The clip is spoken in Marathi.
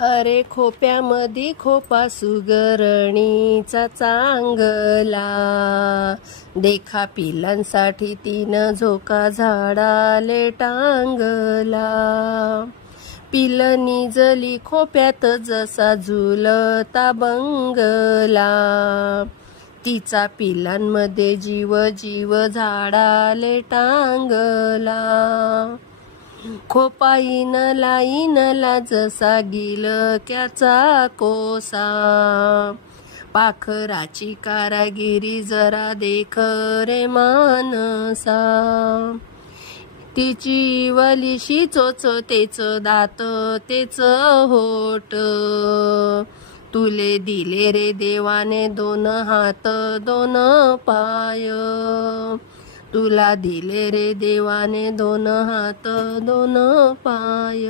अरे खोप्यामधी खोपा सुगरणीचा चांगला, देखा पिलांसाठी तिनं झोका झाडाले टांगला. पिलं निजली खोप्यात जसा झुलता बंगला, तिचा पिलांमध्ये जीव जीव झाडाले टांगला. खोपाईन लाईनला जसा गिलक्याचा कोसा, पाखराची कारागिरी जरा देख रे मानसा. तिची वलिशी चोच तेच दात तेच होट, तुले दिले रे देवाने दोन हात दोन पाय. तुला दिले रे देवाने दोन हात दोन पाय.